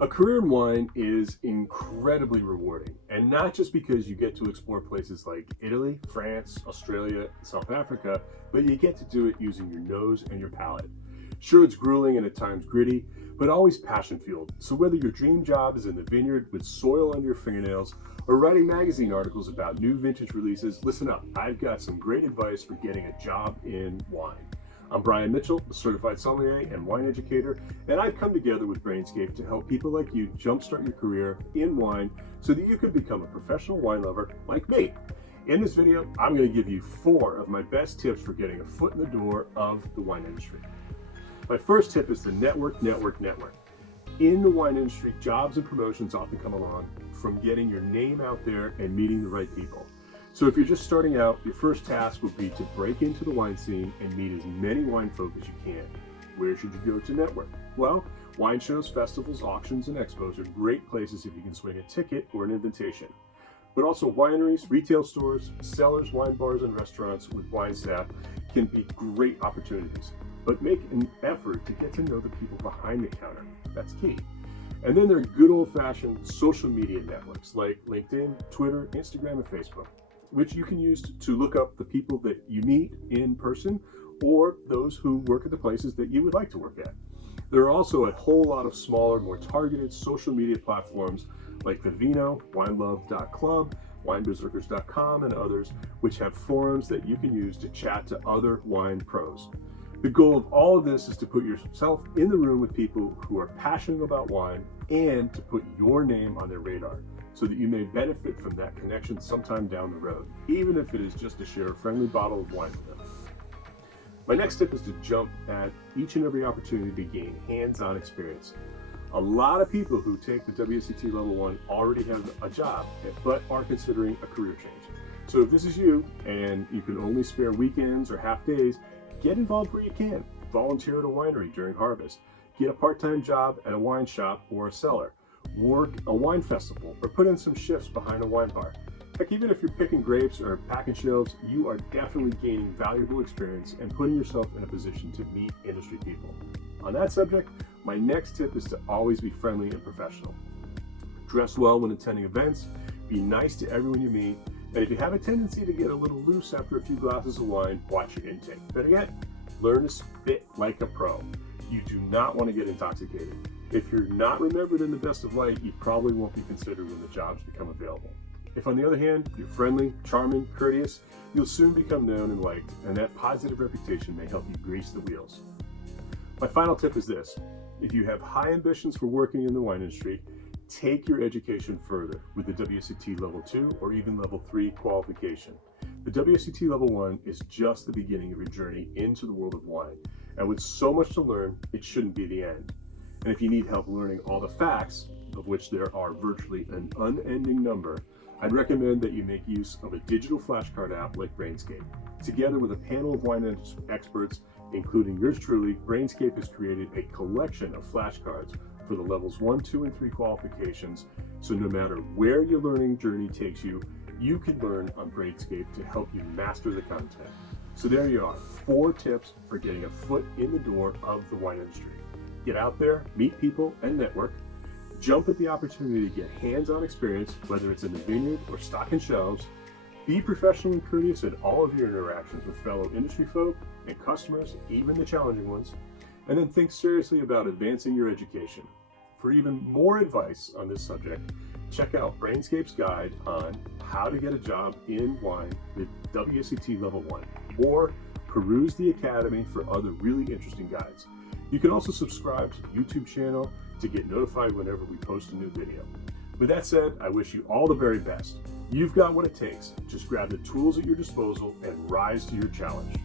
A career in wine is incredibly rewarding, and not just because you get to explore places like Italy, France, Australia, South Africa, but you get to do it using your nose and your palate. Sure, it's grueling and at times gritty, but always passion-fueled. So whether your dream job is in the vineyard with soil under your fingernails, or writing magazine articles about new vintage releases, listen up, I've got some great advice for getting a job in wine. I'm Brian Mitchell, a certified sommelier and wine educator, and I've come together with Brainscape to help people like you jumpstart your career in wine so that you can become a professional wine lover like me. In this video, I'm going to give you 4 of my best tips for getting a foot in the door of the wine industry. My first tip is to network. In the wine industry, jobs and promotions often come along from getting your name out there and meeting the right people. So if you're just starting out, your first task would be to break into the wine scene and meet as many wine folk as you can. Where should you go to network? Well, wine shows, festivals, auctions, and expos are great places if you can swing a ticket or an invitation. But also wineries, retail stores, cellars, wine bars, and restaurants with wine staff can be great opportunities. But make an effort to get to know the people behind the counter. That's key. And then there are good old-fashioned social media networks like LinkedIn, Twitter, Instagram, and Facebook, which you can use to look up the people that you meet in person or those who work at the places that you would like to work at. There are also a whole lot of smaller, more targeted social media platforms like Vivino, winelove.club, wineberserkers.com, and others, which have forums that you can use to chat to other wine pros. The goal of all of this is to put yourself in the room with people who are passionate about wine and to put your name on their radar, so that you may benefit from that connection sometime down the road, even if it is just to share a friendly bottle of wine with them. My next tip is to jump at each and every opportunity to gain hands-on experience. A lot of people who take the WSET Level 1 already have a job, but are considering a career change. So if this is you, and you can only spare weekends or half days, get involved where you can. Volunteer at a winery during harvest. Get a part-time job at a wine shop or a cellar. Work a wine festival, or put in some shifts behind a wine bar. Heck, even if you're picking grapes or packing shelves, you are definitely gaining valuable experience and putting yourself in a position to meet industry people. On that subject, my next tip is to always be friendly and professional. Dress well when attending events, be nice to everyone you meet, and if you have a tendency to get a little loose after a few glasses of wine, watch your intake. Better yet, learn to spit like a pro. You do not want to get intoxicated. If you're not remembered in the best of light, you probably won't be considered when the jobs become available. If, on the other hand, you're friendly, charming, courteous, you'll soon become known and liked, and that positive reputation may help you grease the wheels. My final tip is this. If you have high ambitions for working in the wine industry, take your education further with the WSET Level 2 or even Level 3 qualification. The WSET Level 1 is just the beginning of your journey into the world of wine, and with so much to learn, it shouldn't be the end. And if you need help learning all the facts, of which there are virtually an unending number, I'd recommend that you make use of a digital flashcard app like Brainscape. Together with a panel of wine experts, including yours truly, Brainscape has created a collection of flashcards for the levels 1, 2, and 3 qualifications, so no matter where your learning journey takes you, you can learn on Brainscape to help you master the content. So there you are, 4 tips for getting a foot in the door of the wine industry. Get out there, meet people, and network. Jump at the opportunity to get hands-on experience, whether it's in the vineyard or stocking shelves. Be professional and courteous in all of your interactions with fellow industry folk and customers, even the challenging ones. And then think seriously about advancing your education. For even more advice on this subject, check out Brainscape's guide on how to get a job in wine with WSET Level 1, or peruse the Academy for other really interesting guides. You can also subscribe to the YouTube channel to get notified whenever we post a new video. With that said, I wish you all the very best. You've got what it takes. Just grab the tools at your disposal and rise to your challenge.